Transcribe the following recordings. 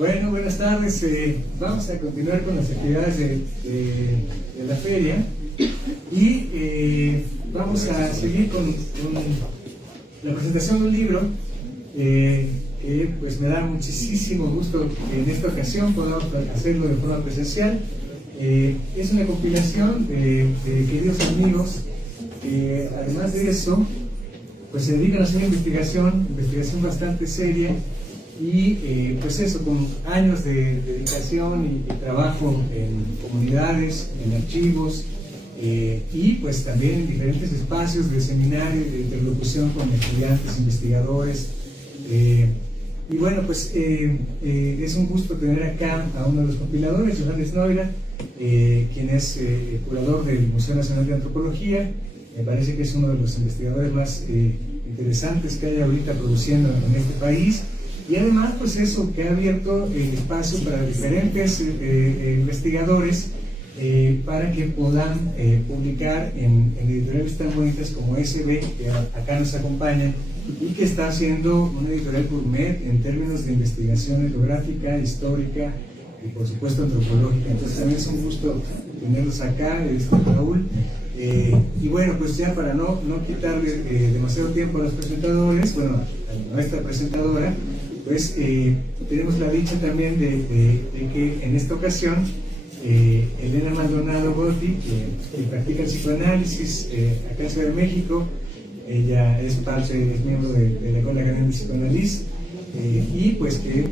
Bueno, buenas tardes. Vamos a continuar con las actividades de la feria y vamos a seguir con la presentación de un libro que pues me da muchísimo gusto que en esta ocasión podamos hacerlo de forma presencial. Es una compilación de queridos amigos que además de eso pues se dedican a hacer investigación bastante seria y pues eso, con años de dedicación y trabajo en comunidades, en archivos y pues también en diferentes espacios de seminario, de interlocución con estudiantes, investigadores. Y bueno, pues es un gusto tener acá a uno de los compiladores, Johannes Neurath, quien es curador del Museo Nacional de Antropología. Me parece que es uno de los investigadores más interesantes que hay ahorita produciendo en este país. Y además, pues eso, que ha abierto el espacio para diferentes investigadores para que puedan publicar en editoriales tan bonitas como SB, que acá nos acompañan, y que está haciendo una editorial gourmet en términos de investigación etnográfica, histórica y por supuesto antropológica. Entonces también es un gusto tenerlos acá, Raúl. Y bueno, pues ya para no quitarle demasiado tiempo a los presentadores, bueno, a nuestra presentadora, pues tenemos la dicha también de que en esta ocasión Elena Maldonado Gotti, que practica el psicoanálisis acá en Ciudad de México, ella es miembro de la Escuela Académica de Psicoanálisis y pues que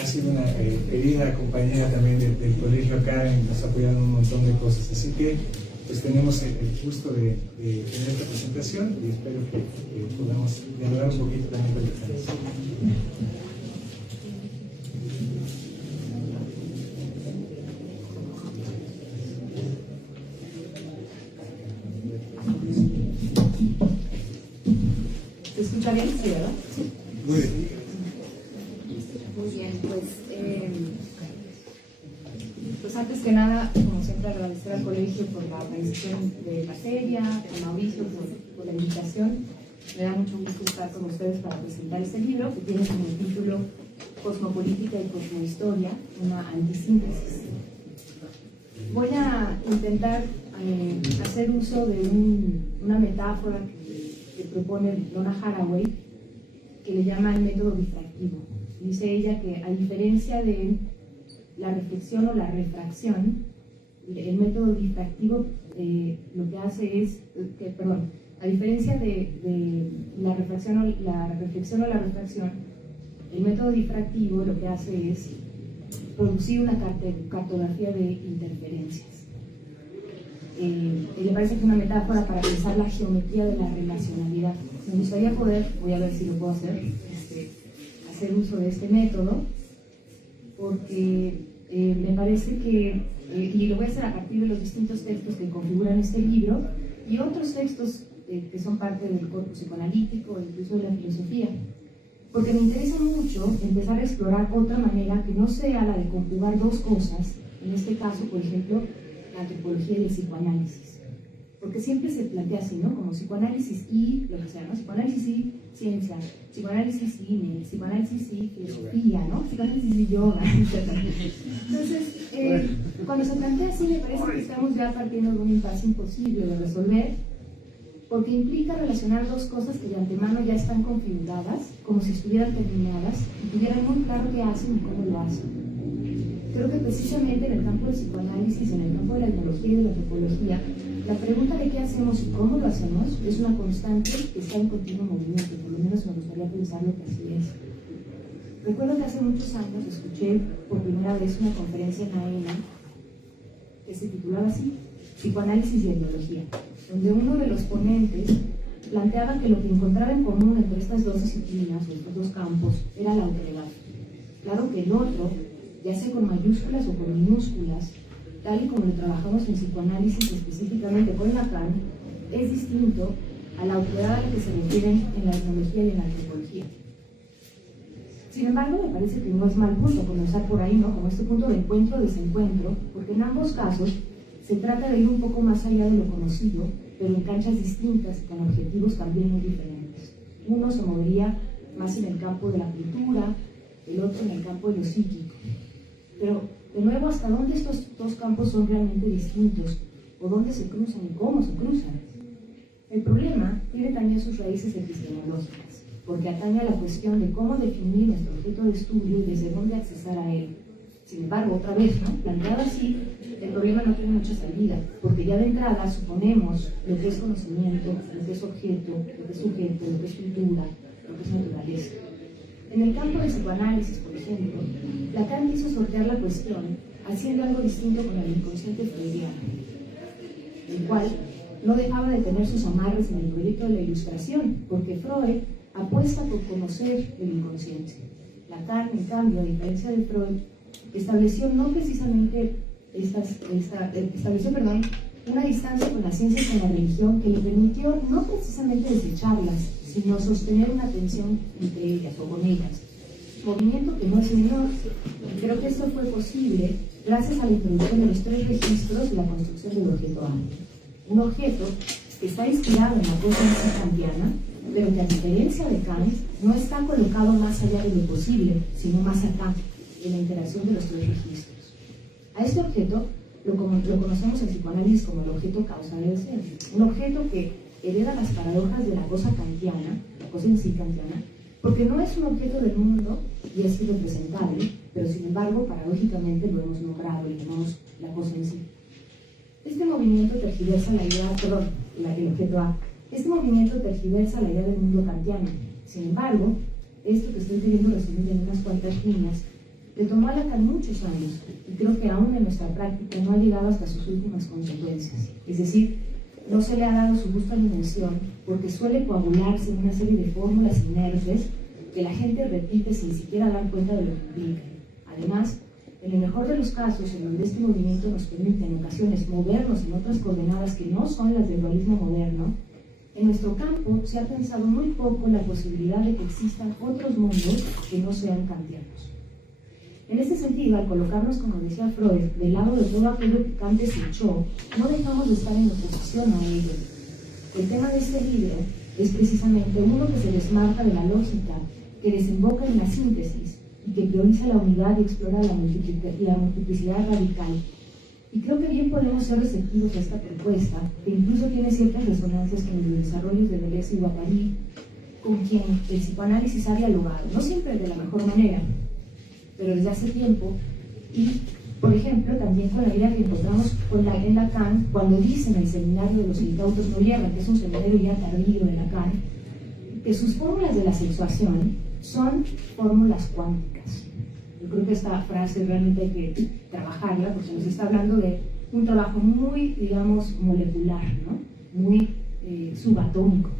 ha sido una querida compañera también del colegio acá, nos ha apoyado en un montón de cosas, así que pues tenemos el gusto de tener esta presentación y espero que podamos dialogar un poquito también con ustedes. ¿Se escucha bien? Sí, ¿verdad? Muy bien. Muy bien, pues antes que nada, como siempre, agradecer al colegio por la organización de la feria, a Mauricio por la invitación. Me da mucho gusto estar con ustedes para presentar este libro que tiene como título Cosmopolítica y Cosmohistoria, una antisíntesis. Voy a intentar hacer uso de una metáfora que propone Donna Haraway, que le llama el método difractivo. Dice ella que a diferencia de la reflexión o la refracción, el método difractivo lo que hace es, a diferencia de la reflexión o la refracción, el método difractivo lo que hace es producir una cartografía de interferencias. Me parece que es una metáfora para pensar la geometría de la relacionalidad. Me gustaría poder, voy a ver si lo puedo hacer uso de este método, porque me parece que, y lo voy a hacer a partir de los distintos textos que configuran este libro y otros textos que son parte del corpus psicoanalítico e incluso de la filosofía, porque me interesa mucho empezar a explorar otra manera que no sea la de conjugar dos cosas, en este caso, por ejemplo, la antropología y el psicoanálisis, porque siempre se plantea así, ¿no? Como psicoanálisis y lo que sea, ¿no? Psicoanálisis y ciencia, psicoanálisis y cine, psicoanálisis y filosofía, ¿no? Psicoanálisis y yoga, etc. Entonces, cuando se plantea así, me parece que estamos ya partiendo de un impasse imposible de resolver, porque implica relacionar dos cosas que de antemano ya están configuradas, como si estuvieran terminadas, y tuvieran muy claro qué hacen y cómo lo hacen. Creo que precisamente en el campo del psicoanálisis, en el campo de la etnología y de la antropología, la pregunta de qué hacemos y cómo lo hacemos es una constante que está en continuo movimiento, por lo menos me gustaría pensarlo que así es. Recuerdo que hace muchos años escuché por primera vez una conferencia en AENA que se titulaba así, Psicoanálisis y Etnología, donde uno de los ponentes planteaba que lo que encontraba en común entre estas dos disciplinas o estos dos campos era la autoridad. Claro que el otro, ya sea con mayúsculas o con minúsculas, tal y como lo trabajamos en psicoanálisis específicamente con Lacan, es distinto a la autoridad a la que se refieren en la etnología y en la antropología. Sin embargo, me parece que no es mal punto comenzar por ahí, ¿no? Como este punto de encuentro-desencuentro, porque en ambos casos se trata de ir un poco más allá de lo conocido, pero en canchas distintas y con objetivos también muy diferentes. Uno se movería más en el campo de la cultura, el otro en el campo de lo psíquico. Pero, de nuevo, ¿hasta dónde estos dos campos son realmente distintos? ¿O dónde se cruzan y cómo se cruzan? El problema tiene también sus raíces epistemológicas, porque atañe a la cuestión de cómo definir nuestro objeto de estudio y desde dónde accesar a él. Sin embargo, otra vez, ¿no? Planteado así, el problema no tiene mucha salida, porque ya de entrada suponemos lo que es conocimiento, lo que es objeto, lo que es sujeto, lo que es cultura, lo que es naturaleza. En el campo del psicoanálisis, por ejemplo, Lacan quiso sortear la cuestión haciendo algo distinto con el inconsciente freudiano, el cual no dejaba de tener sus amarres en el proyecto de la ilustración, porque Freud apuesta por conocer el inconsciente. Lacan, en cambio, a diferencia de Freud, estableció una distancia con la ciencia y con la religión que le permitió no precisamente desecharlas, sino sostener una tensión entre ellas o con ellas. Movimiento que no es menor. Creo que esto fue posible gracias a la introducción de los 3 registros y la construcción del objeto A. Un objeto que está inspirado en la cosa en sí kantiana, pero que a diferencia de Kant no está colocado más allá de lo posible, sino más acá, en la interacción de los 3 registros. A este objeto lo conocemos en psicoanálisis como el objeto causal del ser, un objeto que hereda las paradojas de la cosa kantiana, la cosa en sí kantiana, porque no es un objeto del mundo y es irrepresentable, pero sin embargo, paradójicamente lo hemos nombrado y llamamos la cosa en sí. Este movimiento tergiversa la idea, el objeto A, este movimiento tergiversa la idea del mundo kantiano. Sin embargo, esto que estoy queriendo resumir en unas cuantas líneas, le tomó a Lacan muchos años, y creo que aún en nuestra práctica no ha llegado hasta sus últimas consecuencias. Es decir, no se le ha dado su justa dimensión porque suele coagularse en una serie de fórmulas inertes que la gente repite sin siquiera dar cuenta de lo que implican. Además, en el mejor de los casos, en donde este movimiento nos permite en ocasiones movernos en otras coordenadas que no son las del dualismo moderno, en nuestro campo se ha pensado muy poco en la posibilidad de que existan otros mundos que no sean kantianos. En este sentido, al colocarnos, como decía Freud, del lado de todo aquello que Kant desechó, no dejamos de estar en oposición a ello. El tema de este libro es precisamente uno que se desmarca de la lógica, que desemboca en la síntesis y que prioriza la unidad y explora la multiplicidad radical. Y creo que bien podemos ser receptivos a esta propuesta, que incluso tiene ciertas resonancias con los desarrollos de Deleuze y Guattari, con quien el psicoanálisis ha dialogado, no siempre de la mejor manera, pero desde hace tiempo, y, por ejemplo, también con la idea que encontramos en Lacan, cuando dice en el seminario de los incautos no hierran, que es un seminario ya tardío de Lacan, que sus fórmulas de la sexuación son fórmulas cuánticas. Yo creo que esta frase realmente hay que trabajarla, porque nos está hablando de un trabajo muy, digamos, molecular, ¿no? Muy subatómico.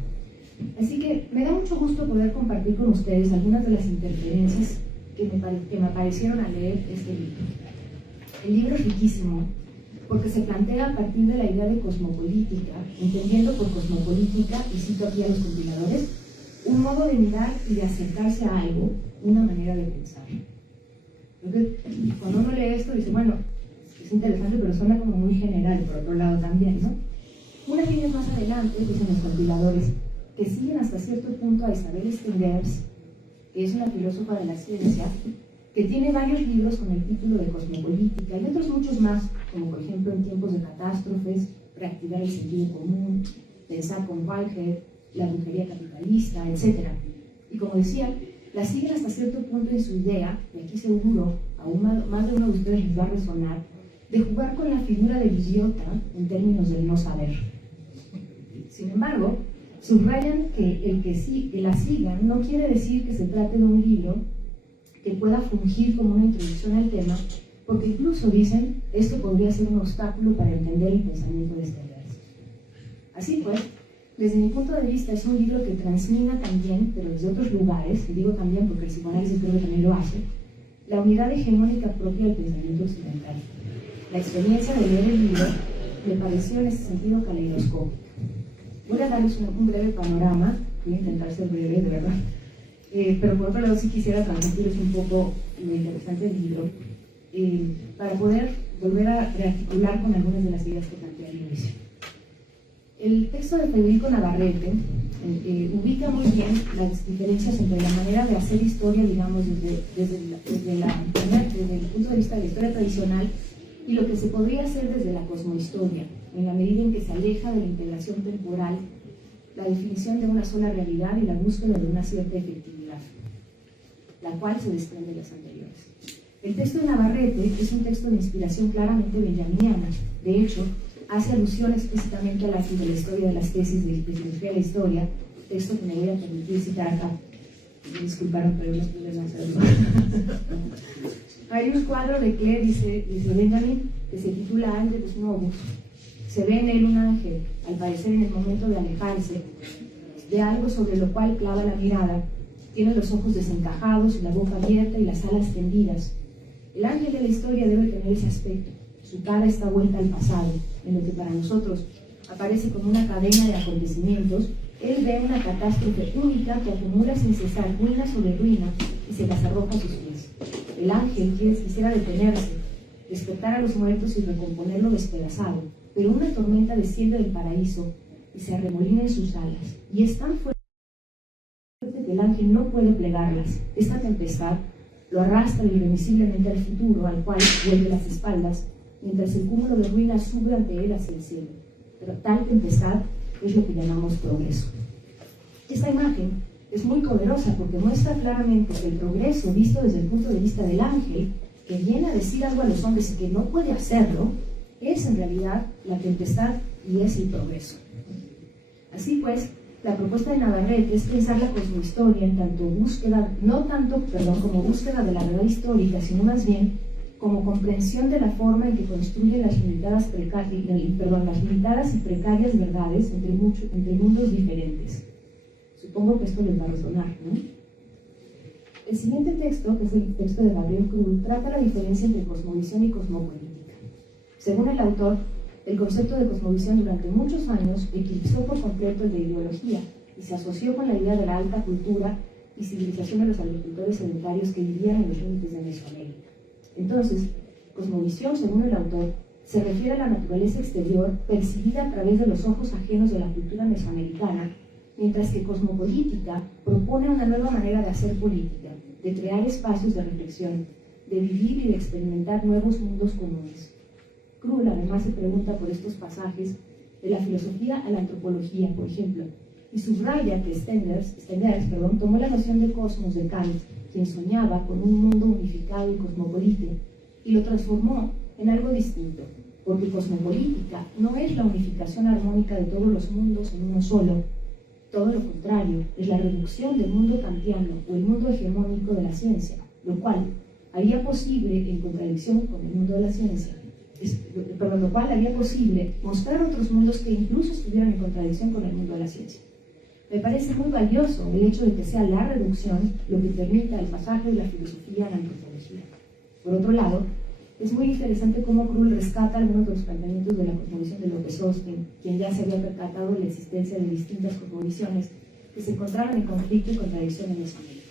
Así que me da mucho gusto poder compartir con ustedes algunas de las interferencias que me parecieron al leer este libro. El libro es riquísimo porque se plantea a partir de la idea de cosmopolítica, entendiendo por cosmopolítica, y cito aquí a los compiladores, un modo de mirar y de acercarse a algo, una manera de pensar. Entonces, cuando uno lee esto, dice, bueno, es interesante, pero suena como muy general, por otro lado también, ¿no? Unas líneas más adelante, dicen los compiladores, que siguen hasta cierto punto a Isabel Stengers, que es una filósofa de la ciencia, que tiene varios libros con el título de Cosmopolítica y otros muchos más, como por ejemplo En tiempos de catástrofes, Reactivar el sentido común, Pensar con Whitehead, La brujería capitalista, etc. Y como decía, la siguen hasta cierto punto en su idea, y aquí seguro aún más de uno de ustedes les va a resonar, de jugar con la figura del idiota en términos del no saber. Sin embargo, subrayan que el que la sigan no quiere decir que se trate de un libro que pueda fungir como una introducción al tema, porque incluso dicen, esto podría ser un obstáculo para entender el pensamiento de Stengers. Así pues, desde mi punto de vista es un libro que transmina también, pero desde otros lugares, y digo también porque el psicoanálisis creo que también lo hace, la unidad hegemónica propia del pensamiento occidental. La experiencia de leer el libro me pareció en ese sentido caleidoscópica. Voy a darles un breve panorama, voy a intentar ser breve, de verdad, pero por otro lado sí quisiera transmitirles un poco lo interesante del libro, para poder volver a rearticular con algunas de las ideas que planteé al inicio. El texto de Federico Navarrete ubica muy bien las diferencias entre la manera de hacer historia, digamos, desde el punto de vista de la historia tradicional y lo que se podría hacer desde la cosmohistoria, en la medida en que se aleja de la integración temporal, la definición de una sola realidad y la búsqueda de una cierta efectividad, la cual se desprende de las anteriores. El texto de Navarrete es un texto de inspiración claramente benjaminiana. De hecho, hace alusión explícitamente al ángel de la historia de las tesis de filosofía de la historia, texto que me voy a permitir citar acá. Me disculparon, pero no pude hacerlo. Hay un cuadro de Klee, dice Benjamin, que se titula Angelus Novus. Se ve en él un ángel, al parecer en el momento de alejarse de algo sobre lo cual clava la mirada. Tiene los ojos desencajados, la boca abierta y las alas tendidas. El ángel de la historia debe tener ese aspecto. Su cara está vuelta al pasado, en lo que para nosotros aparece como una cadena de acontecimientos. Él ve una catástrofe única que acumula sin cesar ruina sobre ruina y se las arroja a sus pies. El ángel quisiera detenerse, despertar a los muertos y recomponerlo despedazado, pero una tormenta desciende del paraíso y se arremolina en sus alas, y es tan fuerte que el ángel no puede plegarlas. Esta tempestad lo arrastra irremisiblemente al futuro, al cual vuelve las espaldas, mientras el cúmulo de ruinas sube ante él hacia el cielo. Pero tal tempestad es lo que llamamos progreso. Esta imagen es muy poderosa porque muestra claramente que el progreso, visto desde el punto de vista del ángel, que viene a decir algo a los hombres y que no puede hacerlo, es en realidad la tempestad y es el progreso. Así pues, la propuesta de Navarrete es pensar la cosmohistoria en tanto búsqueda, como búsqueda de la verdad histórica, sino más bien como comprensión de la forma en que construyen las limitadas y precarias verdades entre mundos diferentes. Supongo que esto les va a resonar, ¿no? El siguiente texto, que es el texto de Gabriel Krull, trata la diferencia entre cosmovisión y cosmopolítica. Según el autor, el concepto de cosmovisión durante muchos años eclipsó por completo el de ideología y se asoció con la idea de la alta cultura y civilización de los agricultores sedentarios que vivían en los límites de Mesoamérica. Entonces, cosmovisión, según el autor, se refiere a la naturaleza exterior percibida a través de los ojos ajenos de la cultura mesoamericana, mientras que cosmopolítica propone una nueva manera de hacer política, de crear espacios de reflexión, de vivir y de experimentar nuevos mundos comunes. Krull además se pregunta por estos pasajes de la filosofía a la antropología, por ejemplo, y subraya que Stenders tomó la noción de cosmos de Kant, quien soñaba con un mundo unificado y cosmopolita, y lo transformó en algo distinto, porque cosmopolítica no es la unificación armónica de todos los mundos en uno solo, todo lo contrario, es la reducción del mundo kantiano o el mundo hegemónico de la ciencia, lo cual haría posible, en contradicción con el mundo de la ciencia, lo cual haría posible mostrar otros mundos que incluso estuvieran en contradicción con el mundo de la ciencia. Me parece muy valioso el hecho de que sea la reducción lo que permita el pasaje de la filosofía a la antropología. Por otro lado, es muy interesante cómo Krull rescata algunos de los planteamientos de la cosmovisión de López Austin, quien ya se había percatado de la existencia de distintas cosmovisiones que se encontraban en conflicto y contradicción en Mesoamérica.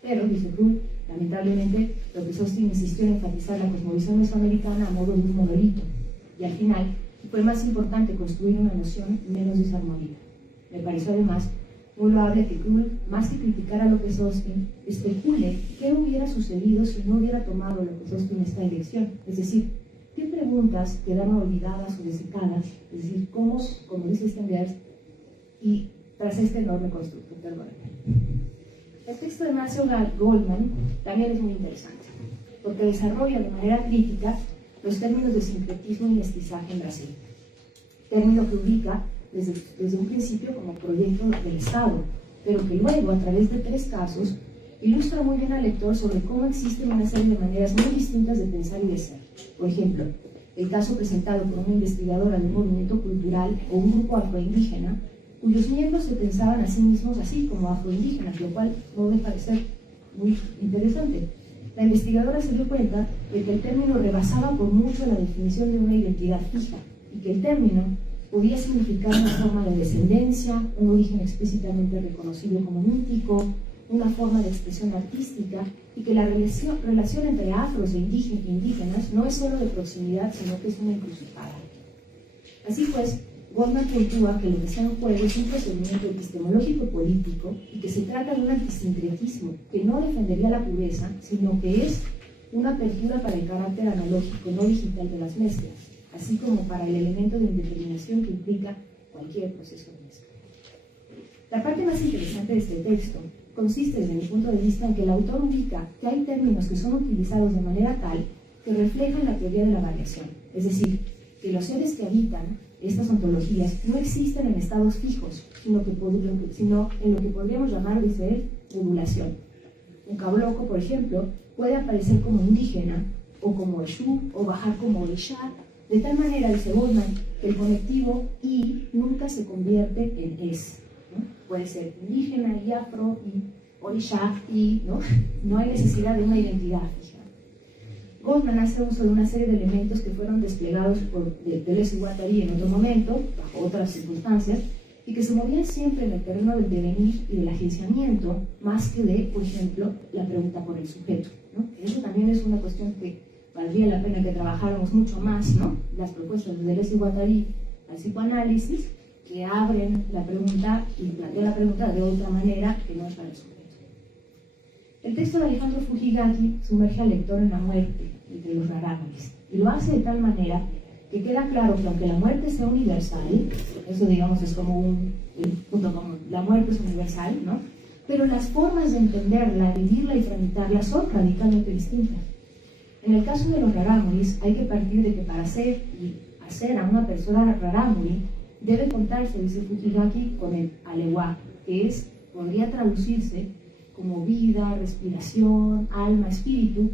Pero, dice Krull, lamentablemente, López Austin insistió en enfatizar la cosmovisión mesoamericana a modo de un modelito, y al final fue más importante construir una noción menos desarmónica. Me pareció además muy loable que Krull, más que criticar a López Austin, especule qué hubiera sucedido si no hubiera tomado López Austin esta dirección. Es decir, qué preguntas quedaron olvidadas o desecadas, es decir, cómo, como dice Stenders, y tras este enorme constructo. El texto de Marcio Goldman también es muy interesante, porque desarrolla de manera crítica los términos de sincretismo y mestizaje en Brasil, término que ubica desde un principio como proyecto del Estado, pero que luego, a través de 3 casos, ilustra muy bien al lector sobre cómo existen una serie de maneras muy distintas de pensar y de ser. Por ejemplo, el caso presentado por una investigadora de un movimiento cultural o un grupo afroindígena, cuyos miembros se pensaban a sí mismos así como afroindígenas, lo cual no deja de ser muy interesante. La investigadora se dio cuenta de que el término rebasaba por mucho la definición de una identidad fija y que el término podía significar una forma de descendencia, un origen explícitamente reconocido como mítico, una forma de expresión artística, y que la relación entre afros e indígenas no es solo de proximidad, sino que es una encrucijada. Así pues, Goldman puntúa que lo que está en juego es un procedimiento epistemológico político y que se trata de un antisincretismo que no defendería la pureza, sino que es una apertura para el carácter analógico no digital de las mezclas, así como para el elemento de indeterminación que implica cualquier proceso de mezcla. La parte más interesante de este texto consiste, desde mi punto de vista, en que el autor ubica que hay términos que son utilizados de manera tal que reflejan la teoría de la variación, es decir, que los seres que habitan estas ontologías no existen en estados fijos, sino en lo que podríamos llamar, dice él, modulación. Un cabloco, por ejemplo, puede aparecer como indígena, o como Eshu, o bajar como Orisha, de tal manera, dice Goldman, que el conectivo I nunca se convierte en es. ¿No? Puede ser indígena y afro, y Orisha, y no hay necesidad de una identidad fija. Goldman hace uso de una serie de elementos que fueron desplegados por Deleuze y Guattari en otro momento, bajo otras circunstancias, y que se movían siempre en el terreno del devenir y del agenciamiento, más que de, por ejemplo, la pregunta por el sujeto, ¿no? Eso también es una cuestión que valdría la pena que trabajáramos mucho más, ¿no? Las propuestas de Deleuze y Guattari al psicoanálisis, que abren la pregunta y plantean la pregunta de otra manera que no es para el sujeto. El texto de Alejandro Fukigaki sumerge al lector en la muerte entre los rarámuris, y lo hace de tal manera que queda claro que aunque la muerte sea universal, eso digamos es como un punto común, la muerte es universal, ¿no? Pero las formas de entenderla, vivirla y tramitarla son radicalmente distintas. En el caso de los rarámuris, hay que partir de que para hacer a una persona rarámuri debe contarse, dice Fukigaki, con el alewa, que podría traducirse como vida, respiración, alma, espíritu,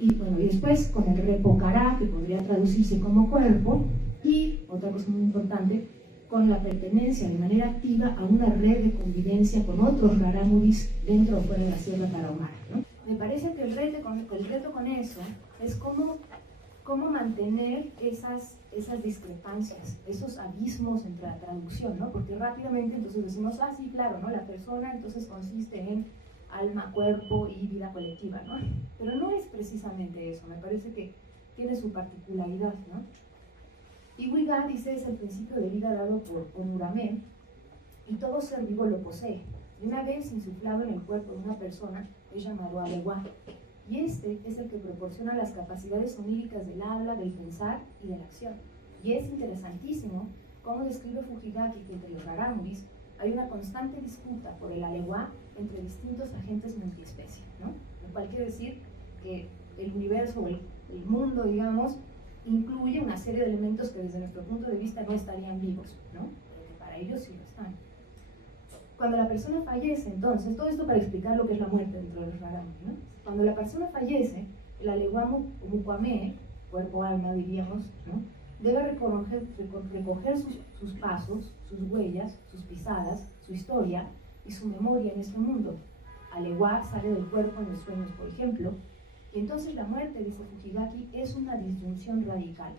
y después con el repocará, que podría traducirse como cuerpo, y, otra cosa muy importante, con la pertenencia de manera activa a una red de convivencia con otros rarámuris dentro o fuera de la Sierra Tarahumara, ¿no? Me parece que el reto con eso es cómo mantener esas discrepancias, esos abismos entre la traducción, ¿no? Porque rápidamente entonces decimos, sí, claro, ¿no? La persona entonces consiste en alma, cuerpo y vida colectiva, ¿no? Pero no es precisamente eso, me parece que tiene su particularidad, ¿no? Y Wiga dice, es el principio de vida dado por Onurame, y todo ser vivo lo posee. Y una vez insuflado en el cuerpo de una persona, es llamado Alewa. Y este es el que proporciona las capacidades oníricas del habla, del pensar y de la acción. Y es interesantísimo cómo describe Fukigaki que entre los rarámuris hay una constante disputa por el alewa entre distintos agentes multiespecie, ¿no? Lo cual quiere decir que el universo o el mundo, digamos, incluye una serie de elementos que desde nuestro punto de vista no estarían vivos, ¿no? Pero que para ellos sí lo están. Cuando la persona fallece, entonces, todo esto para explicar lo que es la muerte dentro de los rarámuris, ¿no? Cuando la persona fallece, el alewa mukwame, cuerpo-alma diríamos, ¿no? Debe recoger sus pasos, sus huellas, sus pisadas, su historia y su memoria en este mundo. Alewa sale del cuerpo en los sueños, por ejemplo, y entonces la muerte, dice Fukigaki, es una disyunción radical.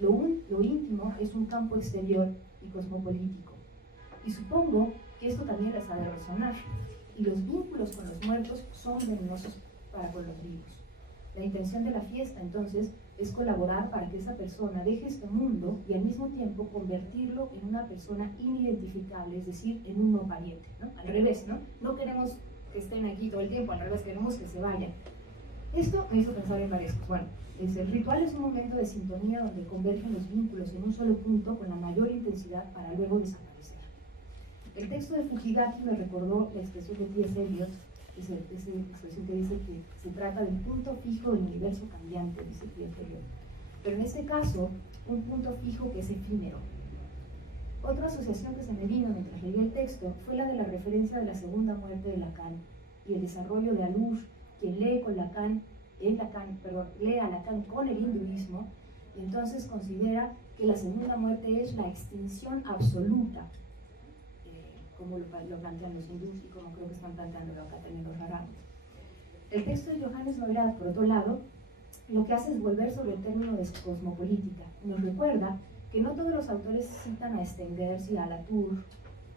Lo íntimo es un campo exterior y cosmopolítico. Y supongo que esto también les ha de resonar. Y los vínculos con los muertos son venenosos para con los vivos. La intención de la fiesta, entonces, es colaborar para que esa persona deje este mundo y al mismo tiempo convertirlo en una persona inidentificable, es decir, en un no pariente, ¿no? Al revés, ¿no? No queremos que estén aquí todo el tiempo, al revés, queremos que se vayan. Esto me hizo pensar en varias cosas. Bueno, el ritual es un momento de sintonía donde convergen los vínculos en un solo punto con la mayor intensidad para luego desaparecer. El texto de Fukigaki me recordó la expresión de T.S. Eliot, esa expresión que dice que se trata del punto fijo del universo cambiante, dice T.S. Eliot. Pero en este caso, un punto fijo que es efímero. Otra asociación que se me vino mientras leía el texto fue la de la referencia de la segunda muerte de Lacan y el desarrollo de Alush, quien lee a Lacan con el hinduismo, y entonces considera que la segunda muerte es la extinción absoluta, como lo plantean los hindús y como creo que están planteando acá también los rarámuris. El texto de Johannes Neurath, por otro lado, lo que hace es volver sobre el término de cosmopolítica. Nos recuerda que no todos los autores citan a Stengers y a Latour,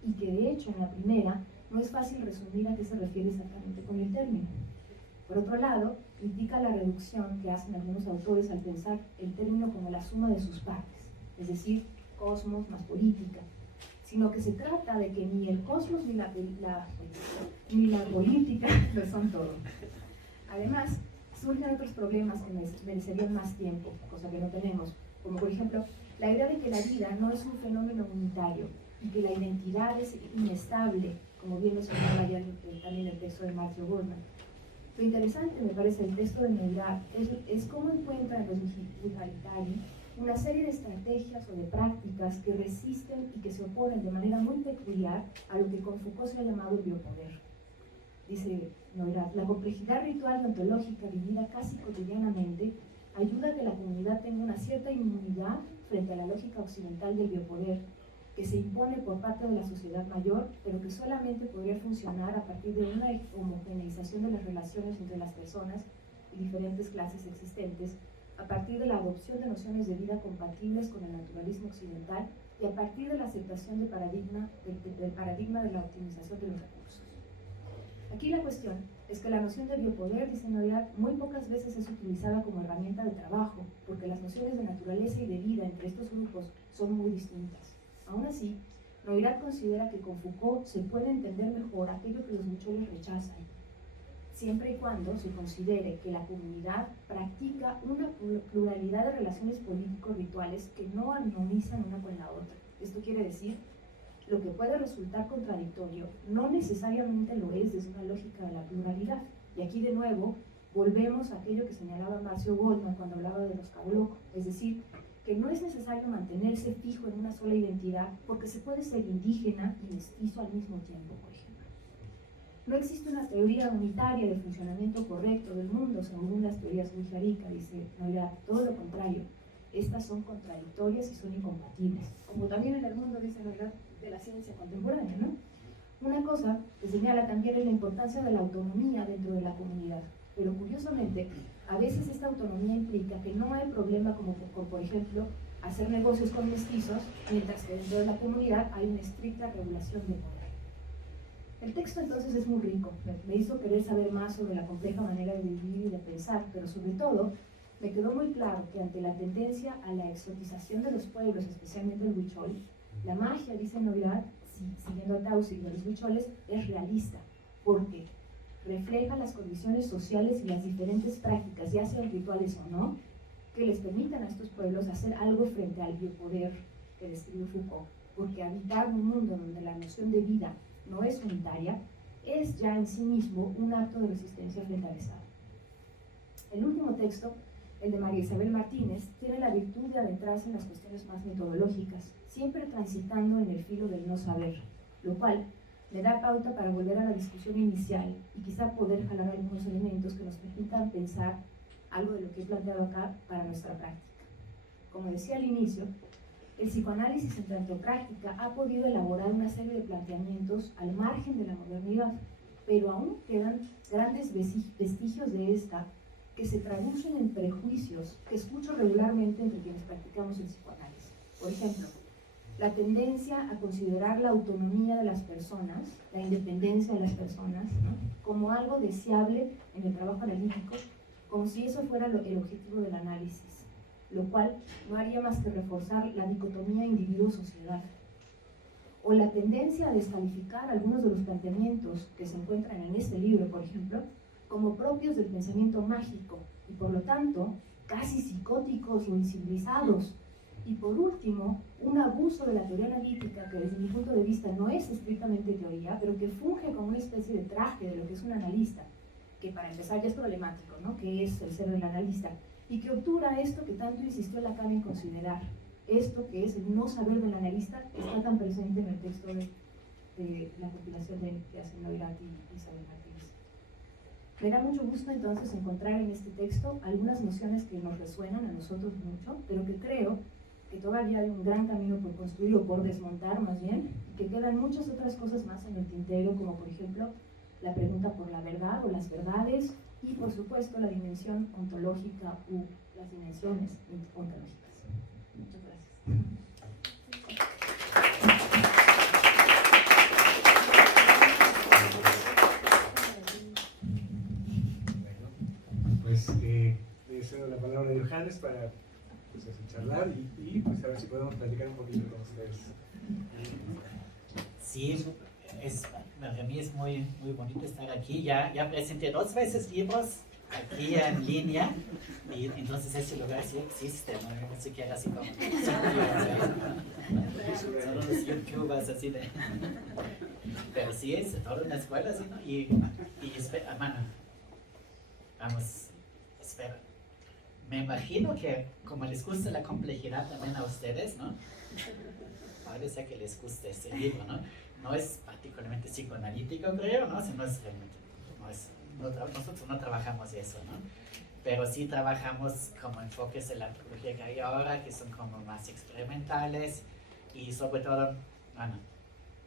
y que de hecho en la primera no es fácil resumir a qué se refiere exactamente con el término. Por otro lado, critica la reducción que hacen algunos autores al pensar el término como la suma de sus partes, es decir, cosmos más política, sino que se trata de que ni el cosmos ni la política lo son todo. Además, surgen otros problemas que merecerían más tiempo, cosa que no tenemos, como por ejemplo, la idea de que la vida no es un fenómeno unitario y que la identidad es inestable, como bien lo señala ya también el texto de Matthew Goldman. Lo interesante, me parece, el texto de Neurath es cómo encuentran los Viharitari una serie de estrategias o de prácticas que resisten y que se oponen de manera muy peculiar a lo que con Foucault se ha llamado el biopoder. Dice Neurath, la complejidad ritual y ontológica vivida casi cotidianamente ayuda a que la comunidad tenga una cierta inmunidad frente a la lógica occidental del biopoder, que se impone por parte de la sociedad mayor, pero que solamente podría funcionar a partir de una homogeneización de las relaciones entre las personas y diferentes clases existentes, a partir de la adopción de nociones de vida compatibles con el naturalismo occidental y a partir de la aceptación del paradigma de la optimización de los recursos. Aquí la cuestión es que la noción de biopoder, dice Neurath, muy pocas veces es utilizada como herramienta de trabajo, porque las nociones de naturaleza y de vida entre estos grupos son muy distintas. Aún así, Neurath considera que con Foucault se puede entender mejor aquello que los mucholes rechazan, siempre y cuando se considere que la comunidad practica una pluralidad de relaciones político-rituales que no armonizan una con la otra. Esto quiere decir, lo que puede resultar contradictorio no necesariamente lo es desde una lógica de la pluralidad. Y aquí de nuevo volvemos a aquello que señalaba Matthew Goldman cuando hablaba de los Kablok, es decir, que no es necesario mantenerse fijo en una sola identidad porque se puede ser indígena y mestizo al mismo tiempo, por ejemplo. No existe una teoría unitaria de funcionamiento correcto del mundo según las teorías Viharika, dice Neurath, todo lo contrario. Estas son contradictorias y son incompatibles, como también en el mundo, dice Neurath, de la ciencia contemporánea, ¿no? Una cosa que señala también es la importancia de la autonomía dentro de la comunidad, pero curiosamente, a veces esta autonomía implica que no hay problema como por ejemplo, hacer negocios con mestizos, mientras que dentro de la comunidad hay una estricta regulación de poder. El texto entonces es muy rico, me hizo querer saber más sobre la compleja manera de vivir y de pensar, pero sobre todo, me quedó muy claro que ante la tendencia a la exotización de los pueblos, especialmente el huichol, la magia, dice Neurath, siguiendo a Tausig de los huicholes, es realista, porque refleja las condiciones sociales y las diferentes prácticas, ya sean rituales o no, que les permitan a estos pueblos hacer algo frente al biopoder que describe Foucault, porque habitar un mundo donde la noción de vida no es unitaria, es ya en sí mismo un acto de resistencia frente al Estado. El último texto, el de María Isabel Martínez, tiene la virtud de adentrarse en las cuestiones más metodológicas, siempre transitando en el filo del no saber, lo cual le da pauta para volver a la discusión inicial y quizá poder jalar algunos elementos que nos permitan pensar algo de lo que he planteado acá para nuestra práctica. Como decía al inicio, el psicoanálisis en tanto práctica ha podido elaborar una serie de planteamientos al margen de la modernidad, pero aún quedan grandes vestigios de esta que se traducen en prejuicios que escucho regularmente entre quienes practicamos el psicoanálisis. Por ejemplo, la tendencia a considerar la autonomía de las personas, la independencia de las personas, ¿no?, como algo deseable en el trabajo analítico, como si eso fuera el objetivo del análisis, lo cual no haría más que reforzar la dicotomía individuo-sociedad. O la tendencia a descalificar algunos de los planteamientos que se encuentran en este libro, por ejemplo, como propios del pensamiento mágico y por lo tanto casi psicóticos o incivilizados. Y por último, un abuso de la teoría analítica que desde mi punto de vista no es estrictamente teoría, pero que funge como una especie de traje de lo que es un analista, que para empezar ya es problemático, ¿no?, que es el ser del analista, y que obtura esto que tanto insistió Lacan en considerar, esto que es el no saber del analista, que está tan presente en el texto de la compilación que hacen Neurath y Isabel Martínez. Me da mucho gusto entonces encontrar en este texto algunas nociones que nos resuenan a nosotros mucho, pero que creo que todavía hay un gran camino por construir o por desmontar más bien, y que quedan muchas otras cosas más en el tintero, como por ejemplo la pregunta por la verdad o las verdades, y por supuesto la dimensión ontológica u las dimensiones ontológicas. Muchas gracias. Bueno, pues le cedo la palabra a Johannes para pues, charlar y pues a ver si podemos platicar un poquito con ustedes. Sí, para mí es muy, muy bonito estar aquí. Ya presenté 2 veces libros aquí en línea y entonces ese lugar sí existe, no ni siquiera así como son unos youtubers así de... Pero sí es toda una escuela así, ¿no? Y espera, mano, vamos, espera. Me imagino que como les gusta la complejidad también a ustedes, ¿no? Parece que les guste este libro, ¿no? No es particularmente psicoanalítico, creo, ¿no? Sino es realmente, nosotros no trabajamos eso, ¿no? Pero sí trabajamos como enfoques de la antropología que hay ahora, que son como más experimentales y sobre todo, bueno,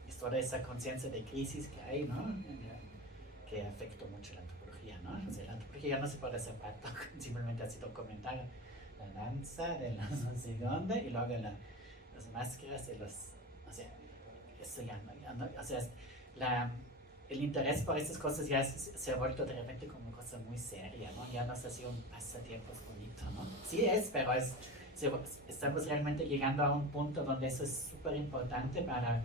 es toda esa conciencia de crisis que hay, ¿no? Que afecta mucho la antropología, ¿no? O sea, la antropología ya no se puede hacer tanto, simplemente así documentar la danza de los no sé dónde y luego las máscaras de los, o sea, eso ya no, o sea, el interés por estas cosas ya se ha vuelto de repente como una cosa muy seria, ¿no? Ya no es así un pasatiempo bonito, ¿no? Sí es, pero estamos realmente llegando a un punto donde eso es súper importante para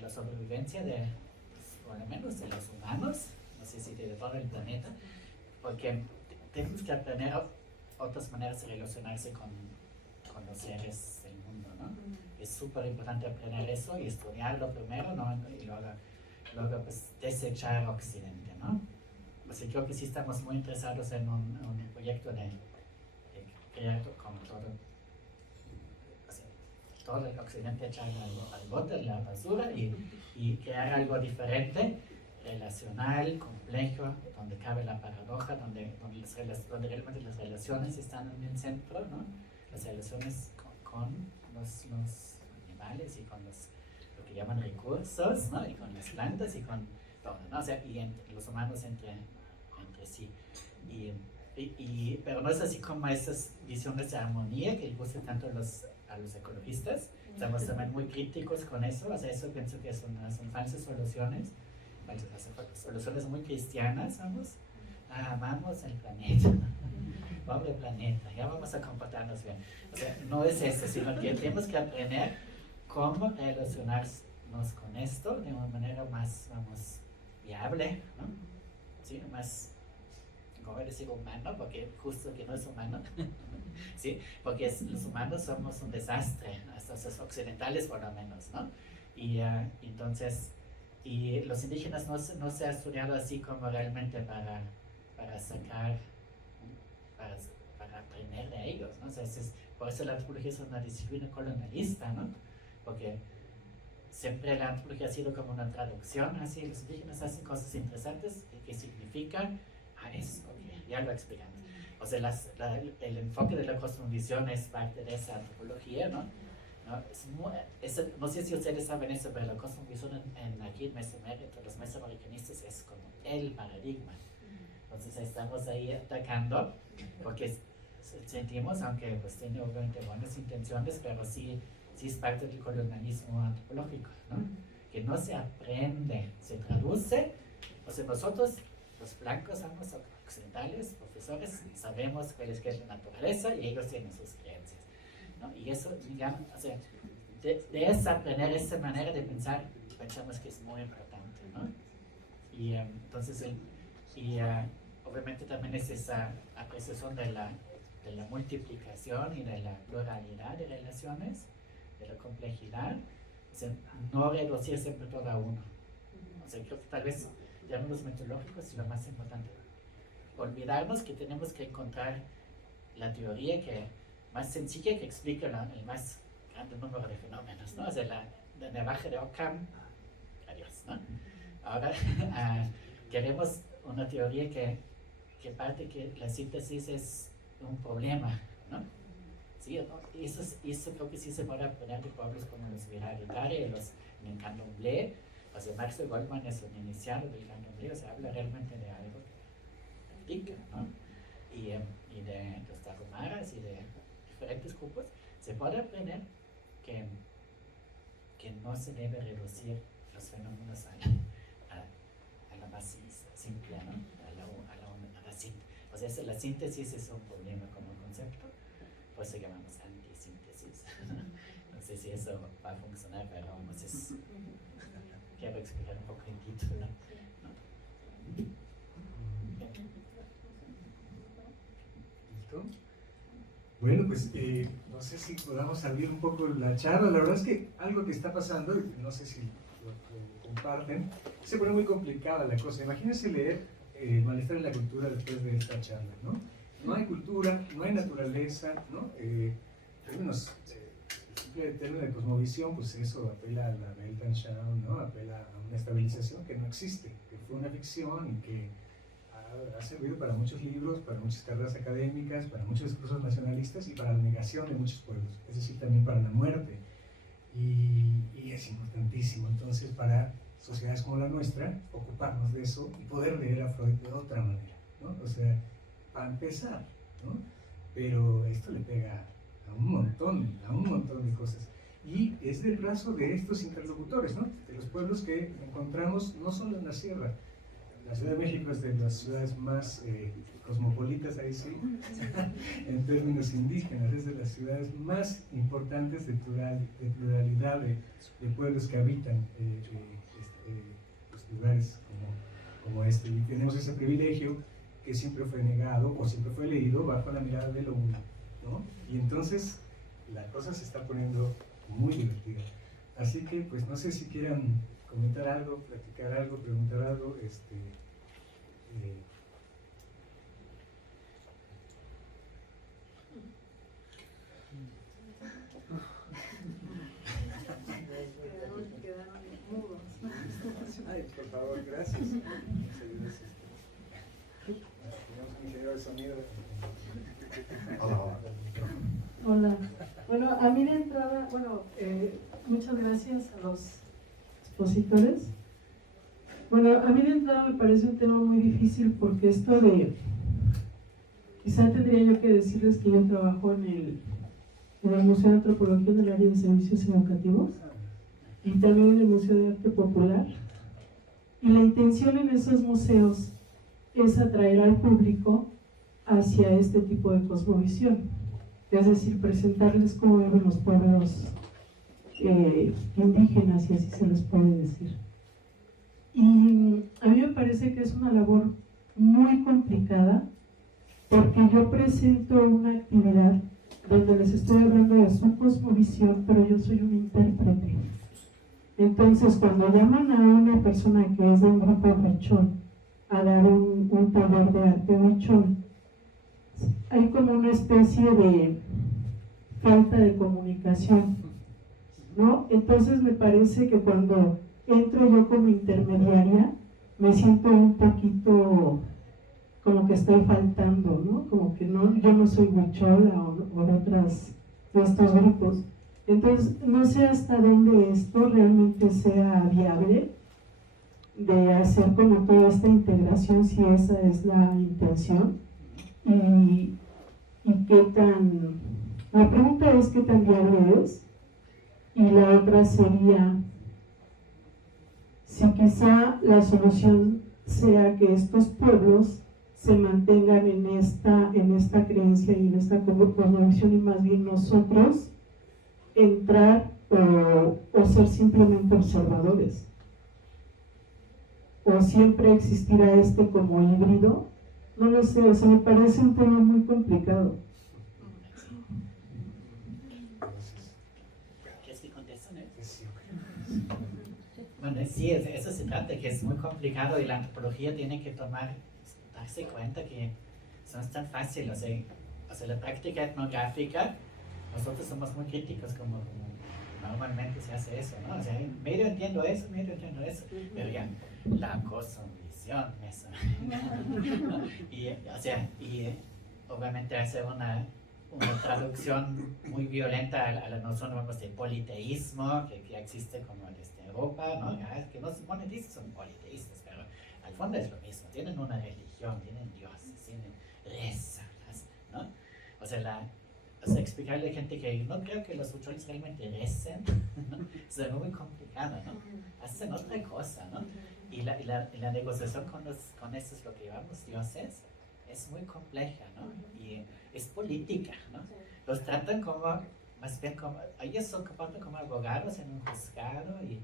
la sobrevivencia de, pues, por lo menos de los humanos, no sé si de todo el planeta, porque tenemos que aprender otras maneras de relacionarse con los seres del mundo, ¿no? Es súper importante aprender eso y estudiarlo primero, ¿no? Y luego pues desechar Occidente, ¿no? O sea, creo que sí estamos muy interesados en un proyecto de crear como todo, o sea, todo el Occidente echarlo al bote, a la basura y crear algo diferente, relacional, complejo, donde cabe la paradoja, donde realmente las relaciones están en el centro, ¿no? Las relaciones con los animales y con lo que llaman recursos, ¿no? Y con las plantas y con todo, ¿no? O sea, y entre los humanos entre sí. Pero no es así como esas visiones de armonía que les gustan tanto a los ecologistas. Estamos también muy críticos con eso, o sea, eso pienso que son falsas soluciones, soluciones muy cristianas, vamos. Amamos el planeta, pobre planeta, ya vamos a comportarnos bien. O sea, no es eso, sino que tenemos que aprender cómo relacionarnos con esto de una manera más, vamos, viable, ¿no? ¿Sí? Más, ¿cómo decir humano? Porque justo que no es humano, ¿sí? Porque los humanos somos un desastre, hasta los occidentales por lo menos, ¿no? Y entonces, y los indígenas no se ha estudiado así como realmente para sacar, para aprender de ellos, ¿no? O sea, por eso la antropología es una disciplina colonialista, ¿no? Porque siempre la antropología ha sido como una traducción, así los indígenas hacen cosas interesantes que significan eso, okay, ya lo explicamos. O sea, el enfoque de la cosmovisión es parte de esa antropología, ¿no? No sé si ustedes saben eso, pero la cosmovisión aquí en Mesoamérica, entre los mesoamericanistas, es como el paradigma. Entonces estamos ahí atacando, porque sentimos, aunque pues tiene obviamente buenas intenciones, pero sí es parte del colonialismo antropológico, ¿no? Que no se aprende, se traduce. O sea, nosotros, los blancos, somos occidentales, profesores, sabemos cuál es la naturaleza y ellos tienen sus creencias, ¿no? Y eso, digamos, o sea, de aprender esa manera de pensar, pensamos que es muy importante, ¿no? Y entonces, obviamente también es esa apreciación de la multiplicación y de la pluralidad de relaciones, de la complejidad, o sea, no reducir siempre todo a uno. O sea, creo que tal vez, digamos, los metodológicos es lo más importante. Olvidarnos que tenemos que encontrar la teoría más sencilla que explica el más grande número de fenómenos, ¿no? O sea, la navaja de Occam, adiós, ¿no? Ahora queremos una teoría que parte que la síntesis es un problema, ¿no? Sí, eso creo que sí se puede aprender de pueblos como los Viraritaria y los en el Candomblé. O sea, Maxwell Goldman es un iniciado del Candomblé, o sea, habla realmente de algo que practica, ¿no? Y de los Tarumaras y de diferentes grupos, se puede aprender que no se debe reducir los fenómenos a la más simple, ¿no? A la síntesis. O sea, la síntesis es un problema como concepto, por eso llamamos antisíntesis. No sé si eso va a funcionar, pero vamos, quiero explicar un poco el título. ¿Listo? Bueno, pues no sé si podamos abrir un poco la charla. La verdad es que algo que está pasando, y no sé si lo comparten, se pone muy complicada la cosa. Imagínense leer Malestar en la cultura después de esta charla, ¿no? No hay cultura, no hay naturaleza, ¿no? Términos, el término de cosmovisión, pues eso apela a la Weltanschauung, ¿no? Apela a una estabilización que no existe, que fue una ficción y que ha servido para muchos libros, para muchas carreras académicas, para muchos discursos nacionalistas y para la negación de muchos pueblos, es decir, también para la muerte. Y es importantísimo, entonces, para sociedades como la nuestra, ocuparnos de eso y poder leer a Freud de otra manera, ¿no? O sea, para empezar, ¿no? Pero esto le pega a un montón de cosas. Y es del brazo de estos interlocutores, ¿no? De los pueblos que encontramos no solo en la sierra. La Ciudad de México es de las ciudades más cosmopolitas, ahí sí, en términos indígenas, es de las ciudades más importantes de pluralidad de pueblos que habitan los lugares como este. Y tenemos ese privilegio que siempre fue negado o siempre fue leído bajo la mirada de lo uno, ¿no? Y entonces la cosa se está poniendo muy divertida. Así que, pues, no sé si quieran comentar algo, platicar algo, preguntar algo. Quedaron mudos. Ay, por favor, gracias. Tenemos un ingeniero de sonido. Hola. Bueno, a mí de entrada, muchas gracias a los expositores. Bueno, a mí de entrada me parece un tema muy difícil porque esto de... Quizá tendría yo que decirles que yo trabajo en el Museo de Antropología en el área de servicios educativos y también en el Museo de Arte Popular. Y la intención en esos museos es atraer al público hacia este tipo de cosmovisión, es decir, presentarles cómo viven los pueblos indígenas, y así se les puede decir. Y a mí me parece que es una labor muy complicada porque yo presento una actividad donde les estoy hablando de su cosmovisión, pero yo soy un intérprete. Entonces, cuando llaman a una persona que es de un grupo huichol a dar un taller de arte huichol, hay como una especie de falta de comunicación, ¿no? Entonces me parece que cuando entro yo como intermediaria, me siento un poquito como que estoy faltando, ¿no? Como que no, yo no soy huichola o de estos grupos. Entonces, no sé hasta dónde esto realmente sea viable de hacer como toda esta integración, si esa es la intención. Y qué tan... La pregunta es qué tan viable es, y la otra sería si quizá la solución sea que estos pueblos se mantengan en esta creencia y en esta cosmovisión, y más bien nosotros entrar o ser simplemente observadores, o siempre existirá como híbrido. No lo sé, o sea, me parece un tema muy complicado. ¿Quieres que conteste, no? Bueno, sí, eso se trata, que es muy complicado y la antropología tiene que darse cuenta que eso no es tan fácil. O sea, la práctica etnográfica, nosotros somos muy críticos como normalmente se hace eso, ¿no? O sea, medio entiendo eso, pero ya, la cosmovisión, eso. ¿No? Y obviamente hacer una traducción muy violenta a la noción, vamos, de politeísmo que existe como desde Europa, ¿no? Ya, que no se monetizan, son politeístas, pero al fondo es lo mismo, tienen una religión, tienen dioses, tienen rezas, ¿no? O sea, explicarle a gente que no creo que los huicholes realmente recen, ¿no? Es muy complicado, ¿no? Hacen otra cosa, ¿no? Y la negociación con estos, lo que llamamos dioses, es muy compleja, ¿no? Y es política, ¿no? Los tratan como, más bien como, ellos se comportan como abogados en un juzgado y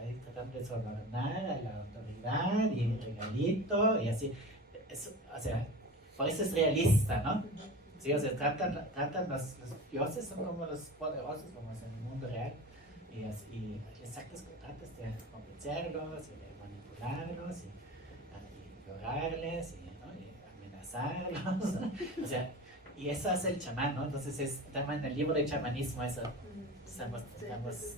ahí tratan de sobornar a la autoridad y regalito y así. O sea, por eso es realista, ¿no? Sí, o sea, tratan los dioses son como los poderosos, como es en el mundo real. Y les sacas contratos de convencerlos y de manipularlos y llorarles y amenazarlos. O sea, y eso hace el chamán, ¿no? Entonces, en el libro de chamanismo, eso estamos